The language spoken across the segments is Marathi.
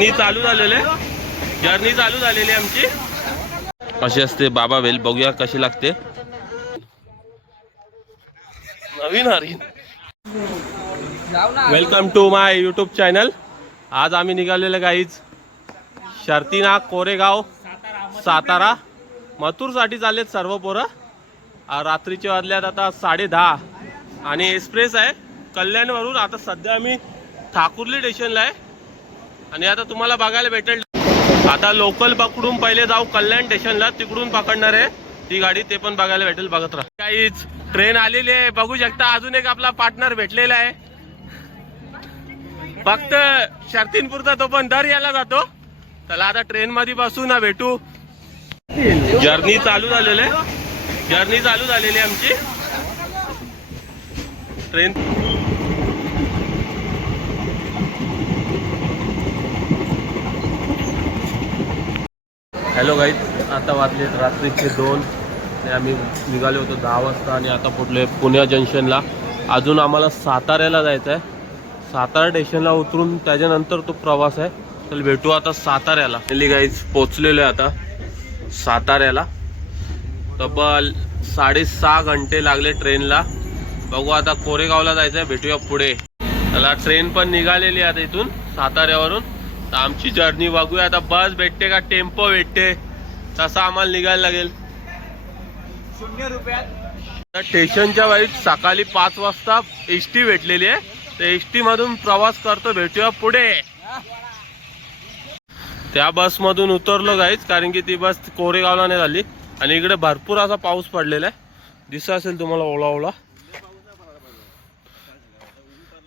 जर्नी चालू झालेली आहे. जर्नी चालू झालेली आहे आमची. कशी असते? बाबा वेल बघूया कशी लागते. नवीन Hari. Welcome to my YouTube channel आज आम्ही निघालेले गाईज शर्तीना कोरेगाव सातारा. मथुरसाठी चाललेत सर्व पोरं. रात्रीचे वाजल्यात आता साडे दहा. आणि एक्सप्रेस आहे. कल्याणवरून आता सध्या आम्ही ठाकुर्ली स्टेशनला आहे. आणि आता तुम्हाला बघायला भेटेल. आता लोकल पकडून पहिले जाऊ कल्याण स्टेशनला तिकडून पकडणार आहे. ती गाडी ते पण बघायला भेटेल बघत राहा. काहीच ट्रेन आलेली आहे. बघू शकता अजून एक आपला पार्टनर भेटलेला आहे. फक्त शर्तीनपुरचा तो पण दर यायला जातो. चला आता ट्रेन मध्ये बसू ना भेटू. जर्नी चालू झालेली आहे. जर्नी चालू झालेली आहे आमची. ट्रेन हॅलो गाईज आता वाजले रात्रीचे दोन. आणि आम्ही निघाले होतो दहा वाजता आणि आता पोचले पुण्या जंक्शनला. अजून आम्हाला साताऱ्याला जायचं आहे सातारा स्टेशनला उतरून त्याच्यानंतर तो प्रवास आहे. तर भेटू आता साताऱ्याला. गाईज पोचलेलो आहे आता साताऱ्याला. तब्बल साडेसहा घंटे लागले ट्रेनला. बघू आता कोरेगावला जायचं आहे भेटूया पुढे. त्याला ट्रेन पण निघालेली आहे आता इथून साताऱ्यावरून. तर आमची जर्नी बघूया. आता बस भेटते का? टेम्पो भेटते. तसं आम्हाला निघायला लागेल. शून्य रुपयात. स्टेशनच्या वाईट सकाळी पाच वाजता एस टी भेटलेली आहे. तर एस टी मधून प्रवास करतो. भेटूया पुढे. त्या बस मधून उतरलो गाईच कारण की ती बस कोरेगावला नाही झाली. आणि इकडे भरपूर असा पाऊस पडलेला आहे. दिसत असेल तुम्हाला ओला ओला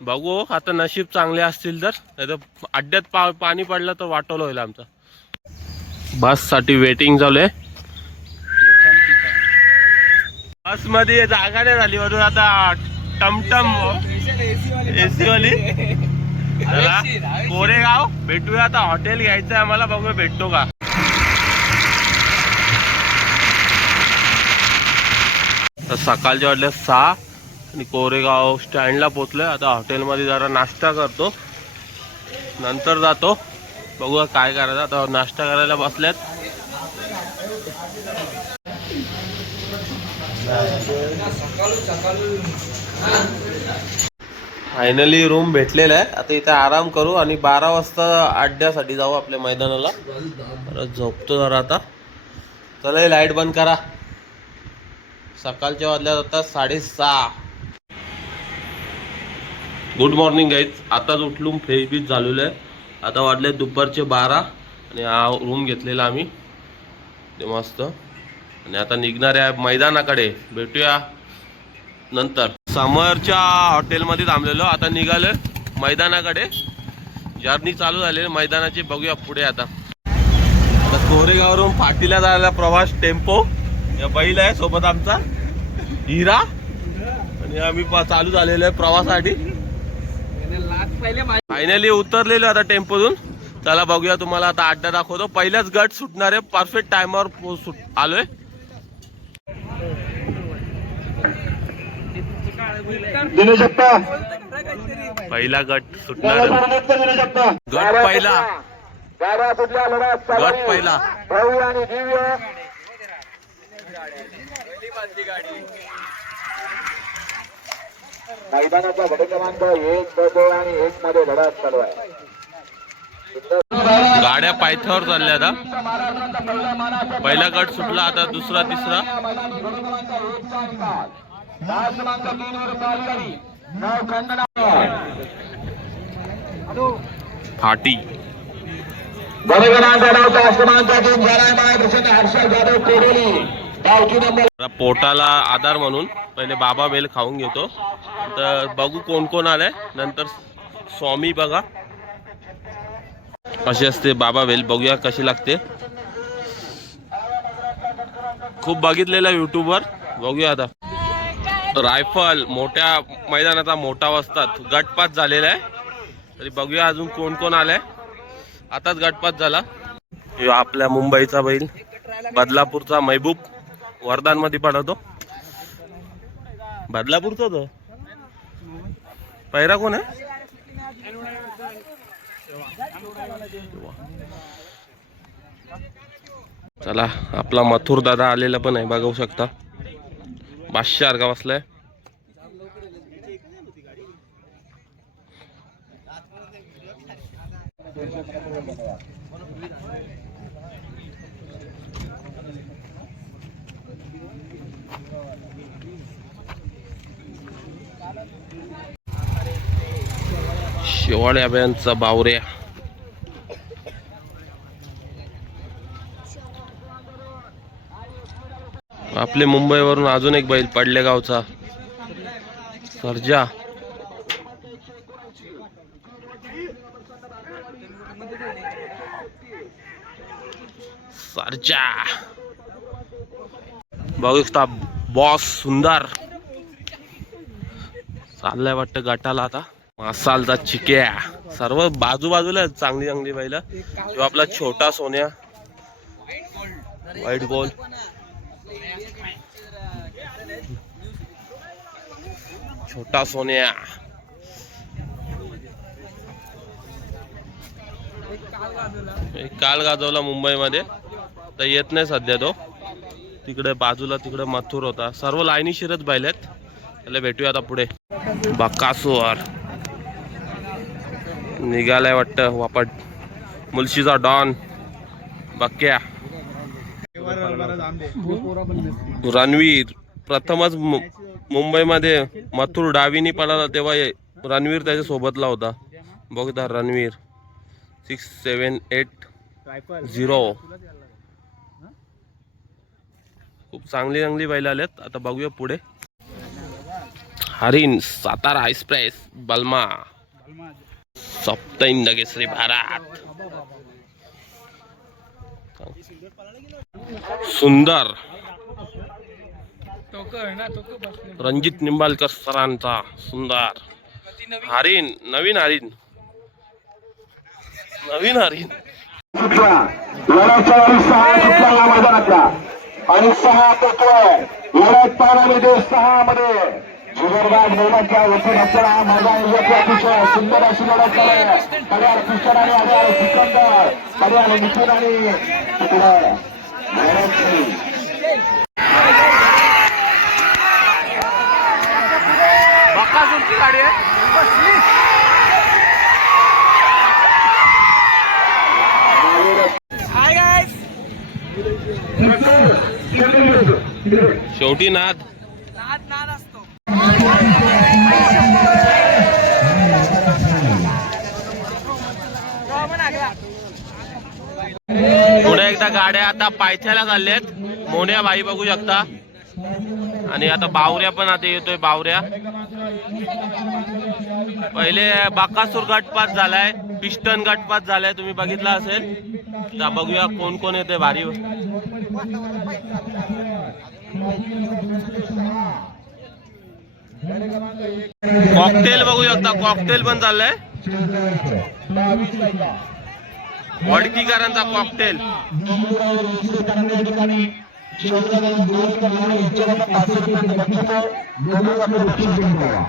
बघू आता नशीब चांगले असतील तर. नाही तर अड्ड्यात पा पाणी पडलं तर वाटवलं होईल आमचं. बससाठी वेटिंग चालू आहे. बसमध्ये जागा नाही झाली वरून आता टमटम हो. एसीवाली कोरेगाव भेटूया आता. हॉटेल घ्यायचं आहे आम्हाला बघूया भेटतो का. तर सकाळच्या वाटल्या सहा. आणि कोरेगाव स्टँडला पोचलोय आता हॉटेलमध्ये जरा नाश्ता करतो. नंतर जातो. बघूया काय करायचं. आता नाश्ता करायला बसल्यात फायनली रूम भेटलेला आहे. आता इथे आराम करू आणि बारा वाजता अड्ड्यासाठी जाऊ आपल्या मैदानाला. परत झोपतो जरा आता. चला लाइट बंद करा. सकाळच्या वाजल्यात आता साडेसहा. गुड मॉर्निंग गाईज आताच उठलून फ्रेश बीच झालेलो आहे. आता वाढले दुपारचे बारा आणि हा रूम घेतलेला आम्ही. ते मस्त. आणि आता निघणार आहे मैदानाकडे. भेटूया नंतर. समरच्या हॉटेलमध्ये थांबलेलो. आता निघालो मैदानाकडे. जर्नी चालू झालेली मैदानाची बघूया पुढे आता. आता कोरेगाववरून फाटीला जायला प्रवास टेम्पो. या बैल आहे सोबत आमचा. हिरा. आणि आम्ही चालू झालेलो आहे प्रवासासाठी. फायनली उतरलेलो आता टेम्पोतून. चला बघूया तुम्हाला आता अड्डा दाखवतो. पहिल्याच गट सुटणार आहे. परफेक्ट टायमावर आलोय. पहिला गट सुटणार आहे. गट पहिला. गट पहिला. भाऊ आणि दिव्य. मैदानाचा गट क्रमांक एक दोन आणि एक मध्ये लढत चालू आहे. गाड्या पायथ्यावर चालल्या आता. पहिला गट सुटला आता दुसरा तिसरा. फाटी. गणगणांचा डावचा आश्रमांचा टीम झालाय. माय प्रसन्न हर्षद जाधव जरा पोटाला आधार म्हणून पहिले बाबा बेल खाऊन घेतो. तर बघू कोण कोण आलंय. नंतर स्वामी बघा. कशी असते बाबा वेल बघूया कशी लागते. खूप बघितलेलं युट्यूबवर. बघूया आता. रायफल मोठ्या मैदानाचा मोठा वाजतात गटपात झालेला आहे. तरी बघूया अजून कोण कोण आलंय. आताच गटपात झाला. आपल्या मुंबईचा बैल बदलापूरचा महबूब. वरदानमध्ये पडतो बदलापूरचा तो. पैरा कोण आहे? चला आपला मथुर दादा आलेला पण आहे बघू शकता. पाचशे अर्गा बसलाय. शिवाळ्या अभयांचा बावऱ्या. आपले मुंबईवरून अजून एक बैल पडले गावचा. सर्जा. सर्जा. बघू बॉस सुंदर. चाललाय वाटतं गटाला आता. मसालचा चिक्या. सर्व बाजू बाजूला आहेत चांगली चांगली बैल. किंवा आपला छोटा सोन्या. व्हाईट गोल छोटा सोन्या. काल गाजवला मुंबईमध्ये. तर येत नाही सध्या तो. तिकडे बाजूला तिकडे मथुर होता. सर्व लाईनी शिरत बैलेत त्याला भेटूया आता पुढे. बकासूर. निघालाय वाटतं वापट मुलशीचा डॉन. बक्या. रणवीर प्रथमच मु- मुंबईमध्ये मथुर डावीनी पळाला तेव्हा रणवीर त्याच्या सोबतला होता. बघता Ranveer. Six seven eight zero खूप चांगली चांगली बैल आल्यात आता बघूया पुढे. हरिण सातारा एक्सप्रेस बलमा. सप्तैंद केसरी भारत। सुंदर। रणजित निंबाळकर सरांचा सुंदर। हरिण नवीन हरिण। नवीन हरिण। सुटला लढाईच्या वेळी सहा सुटला या मैदानातला आणि सहा पोचतोय लढत पाहण्यामध्ये सहा मध्ये मैदानच्या वतीने असलेला हा माझा एक अतिशय सुंदर अशी लढत आहे. कल्याण किशन आणि अड्याळ सिकंदर कल्याण नितीन आणि. बकासूरची गाडी आहे. शेवटी नाद. पुढे एकदा गाड्या आता पायथ्याला चालल्यात. मोन्या बाई बघू शकता. आणि आता बावऱ्या पण आता येतोय बावऱ्या. पहिले बाकासूर गटपात झालाय पिस्टन गटपात झालाय तुम्ही बघितला असेल. तर बघूया कोण कोण येते भारी. कॉकटेल बघू शकता कॉकटेल पण चाललंय वडकीकरांचा कॉकटेल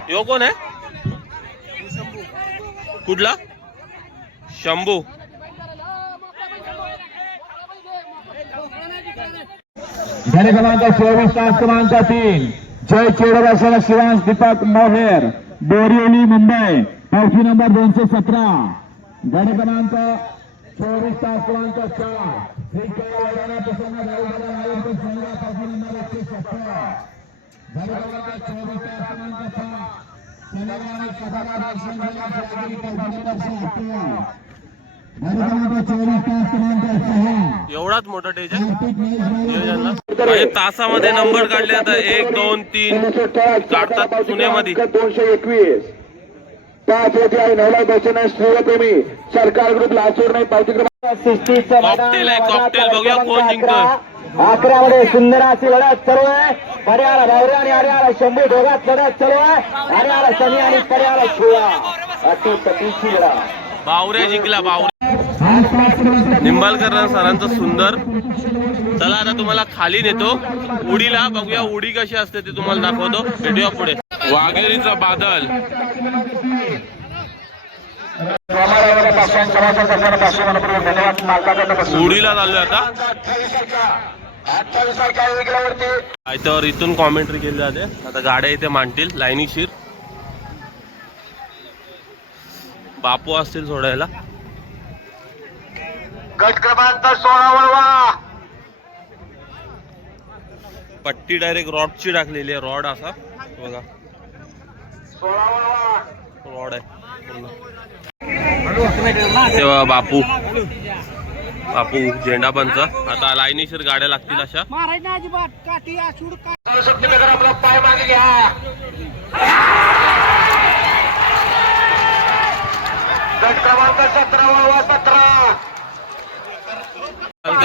यो कोण आहे कुठला शंभू घरे क्रमांक चोवीस तास क्रमांक तीन जय चेडरासन शिवांश दीपक मोहेर बोरिवली मुंबई. पावती नंबर दोनशे सतरा. घरे क्रमांक चोवीस तास क्रमांक चार. श्री प्रसन्न नंबर एकशे सतरा. क्रमांक चोवीस तास क्रमांक पाच तेलंगणा सभागार संघाला नंबर एवढाच मोठा नियोजनला म्हणजे तासामध्ये नंबर काढले आता एक दोन तीन. काढतात पुण्यामध्ये दोनशे एकवीस पाच होते आहे नवला सरकार ग्रुप लाचूर नाही पावती क्रमांक कॉकटेल आहे कॉकटेल बघूया कोण जिंकतोय. अकरामध्ये सुंदर अशी लढत चालू आहे. पर्याला भावरे आणि अर्याला शंभू दोघात लढत चालू आहे. अर्याला शनी आणि पर्याला शिवा. अति पतीची लढत. बावऱ्या जिंकला बावऱ्या निंबाळकर सरांचं सुंदर. चला आता तुम्हाला खाली नेतो. उडीला बघूया उडी कशी असते ते तुम्हाला दाखवतो. भेटूया पुढे. वाघेरीचा बादल. उडीला चाललोय आता. तर इथून कॉमेंट्री केली जाते. आता गाड्या इथे मांडतील लाईनीशीर. बापू असतील सोडायला. गट क्रमांक सोळा वळवा. पट्टी डायरेक्ट रॉडची टाकलेली आहे. रॉड असा. बघा. सोळा वळवा. रॉड आहे. तेव्हा बापू. बापू झेंडा पंच. आता लाईनीशीर गाड्या लागतील अशा. आपला पाय मागे घ्या. गट क्रमांक सतरा वळवा सतरा.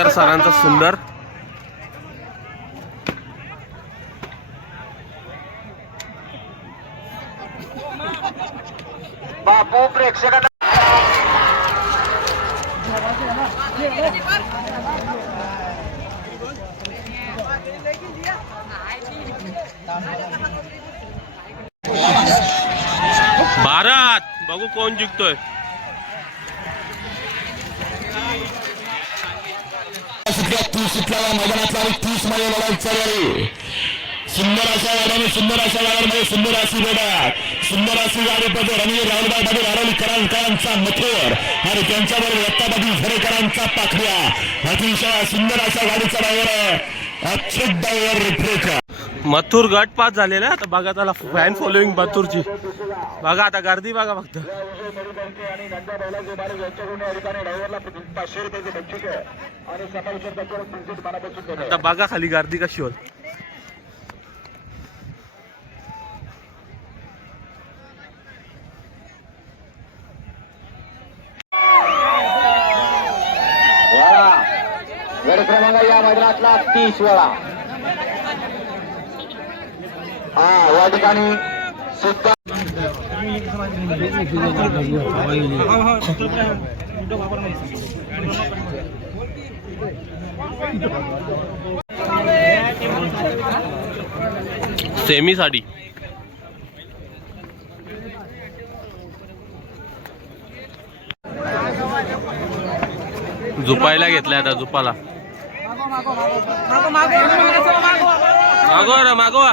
पालकर सरांचा सुंदर. बापू प्रेक्षकांना भारत बघू कोण जिंकतोय. तीस इथल्या मैदानातला आणि तीसमध्ये लढाई चालू सुंदर अशा गाड्याने सुंदर अशा गाड्यांमध्ये सुंदर अशी लढत सुंदर अशी गाडी पद्धत रणवीर राहुलबाई पाटील हरवली करांकरांचा मथोर आणि त्यांच्याबरोबर दत्तापाटील झरेकरांचा पाखड्या अतिशय सुंदर अशा गाडीचा ड्रायव्हर अच्युत ड्रायव्हर रिफ्रेकर मथुर गट पास झालेला आता बघा त्याला फॅन फॉलोईंग मथुरची. बघा आता गर्दी बघा फक्त. आता बघा खाली गर्दी कशी होत. वेळा क्रमांक या मैदानातला तीस वेळा. हा या ठिकाणी सुद्धा सेमी साडी. झुपायला घेतलाय आता झुपाला. मागो मागो मागो मागवा मागवा.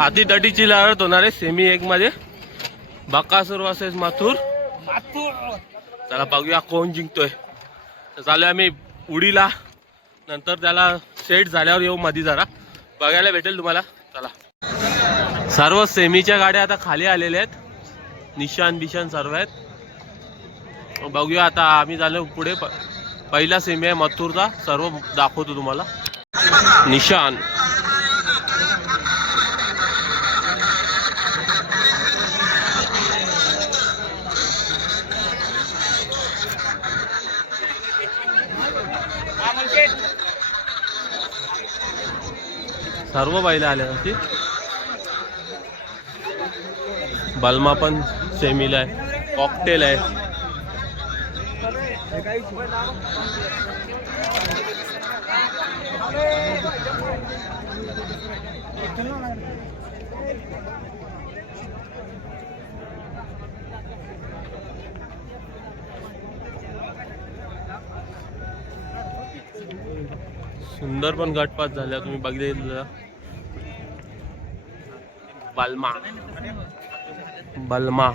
आधी दडीची लढत होणार आहे सेमी एक मध्ये. बकासूर वर्सेस माथूर. चला बघूया कोण जिंकतोय. तर चालू आम्ही उडीला. नंतर त्याला सेट झाल्यावर येऊ मधी जरा. बघायला भेटेल तुम्हाला. चला. सर्व सेमीच्या गाड्या आता खाली आलेल्या आहेत. निशान बिशान सर्व आहेत. बघूया आता आम्ही झालो पुढे. पहिला सेमी आहे मथुरचा. सर्व दाखवतो तुम्हाला. निशान. सर्व बैल आल्या होती. बलमा पण सेमीला आहे. कॉकटेल आहे. सुंदर पण गटपात झाल्या तुम्ही बघितलं बलमा. बलमा.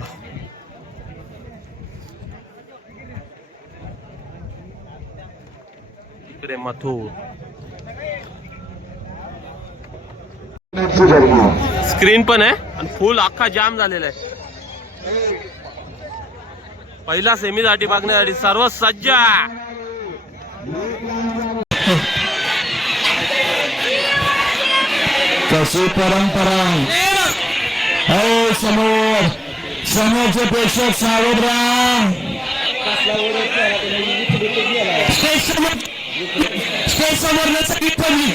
इकडे मथुर. स्क्रीन पण आहे आणि फुल अख्खा जाम झालेला आहे. पहिला सेमीसाठी बघण्यासाठी सर्व सज्ज अशी परंपरा हो समोर. समोरचे प्रेक्षक सावध स्टेज समोर स्टेज समोर नसली पडली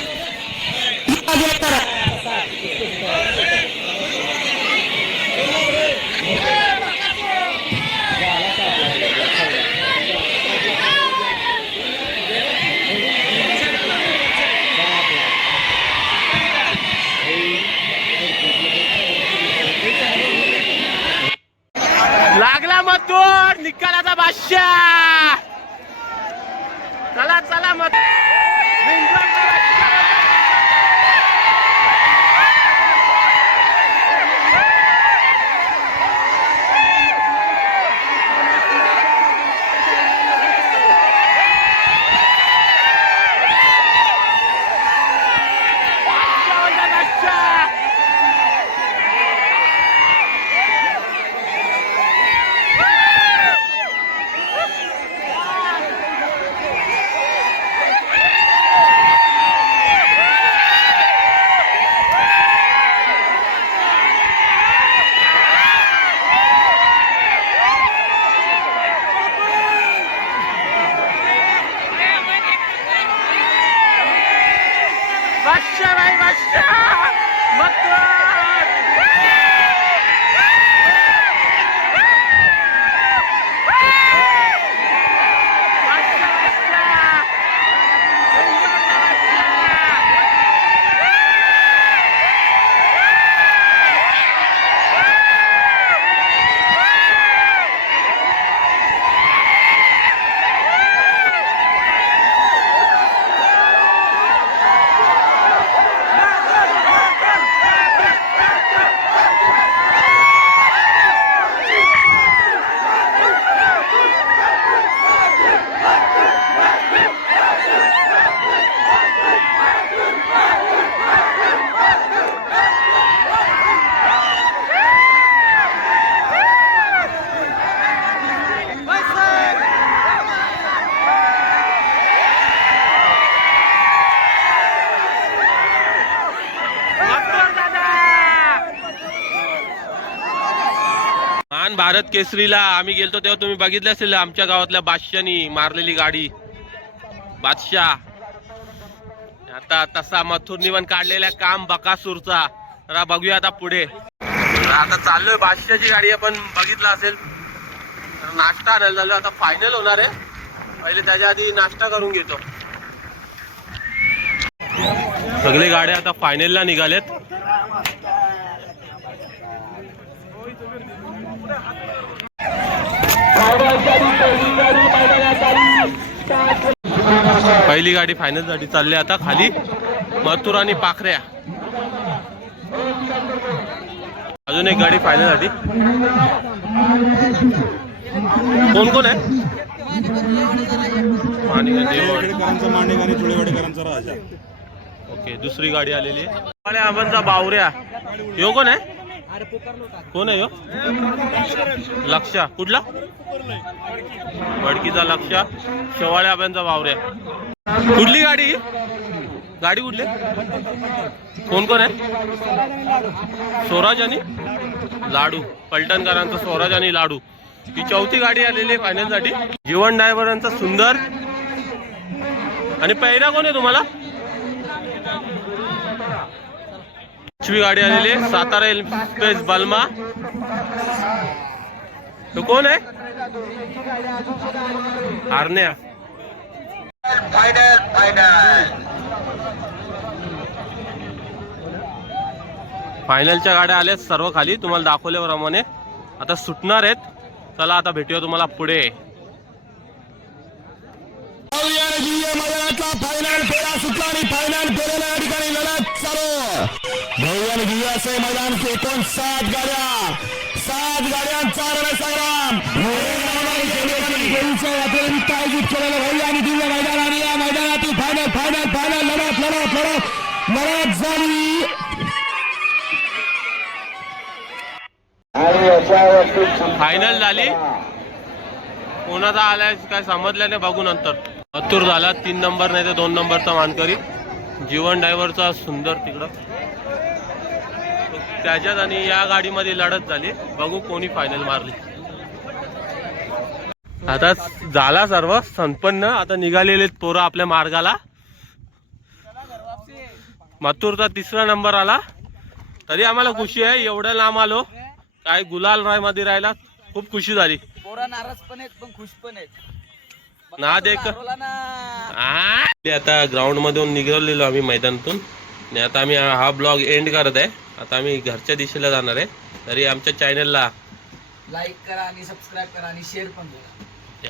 मान भारत केसरीला आम्ही गेलतो तेव्हा तुम्ही बघितले असेल आमच्या गावातल्या बादशानी मारलेली गाडी. बादशाह. आता तसा मथुर निवन काढलेला काम बकासूरचा. बघूया आता पुढे. आता चाललोय बादशाची गाडी आपण बघितला असेल. तर नाश्ता आणायला झालो आता फायनल होणार आहे. पहिले त्याच्या आधी नाश्ता करून घेतो. सगळे गाड्या आता फायनलला निघालेत. पहिली गाडी फायनलसाठी चालली आता खाली. मथुर आणि पाखऱ्या. अजून एक गाडी फायनलसाठी. कोण कोण आहे? ओके दुसरी गाडी आलेली आहे. बावऱ्या. यो कोण आहे? कोण आहे हो? यो लक्षा कुठला? वडकीचा लक्षा शेवाळे आब्यांचा वावऱ्या. कुठली गाडी गाडी कुठली? कोण कोण आहे? स्वराज आणि लाडू. पलटणकरांचा स्वराज आणि लाडू. ही चौथी गाडी आलेली आहे फायनलसाठी. जीवन ड्रायव्हरांचा सुंदर. आणि पहिला कोण आहे तुम्हाला? पाचवी गाडी आलेली आहे सातारा एक्सप्रेस बलमा. तो कोण आहे? हारण्या फायनलच्या गाड्या आल्या सर्व खाली. तुम्हाला दाखवल्याप्रमाणे. आता सुटणार आहेत. चला आता भेटूया तुम्हाला पुढे. फायनल फेरा सुटला आणि फायनल लढत गिया असे मैदान एकूण सात गाड्या सात गाड्यांचा रणसंग्राम यात्रेनिमित्त आयोजित केलेलं भव्य आणि दिव्य मैदान आणि या मैदानातील फायनल फायनल फायनल लढत लढत लढत लढत झाली. फायनल झाली. कोणाचा आलाय काय समजलं नाही बघू नंतर. मथुर झाला तीन नंबर नाही तर दोन नंबरचा मानकरी. जीवन ड्रायव्हरचा सुंदर तिकडं. त्याच्यात आणि या गाडीमध्ये लढत झाली. बघू कोणी फायनल मारली. आता झाला सर्व संपन्न. आता निघालेले पोरं आपल्या मार्गाला. मथुरचा तिसरा नंबर आला. तरी आम्हाला खुशी आहे एवढ्या लांब आलो. काय गुलाल रायमध्ये राहिला खूप खुशी झाली. पोरा नाराज पण आहेत पण खुश पण आहेत. ना देख! आता ग्राउंड मधून निघालेलो आम्ही मैदानातून. आणि आता आम्ही हा ब्लॉग एंड करत आहे. आता आम्ही घरच्या दिशेला जाणार आहे. तरी आमच्या चॅनलला लाईक करा आणि सबस्क्राईब करा आणि शेअर पण करा.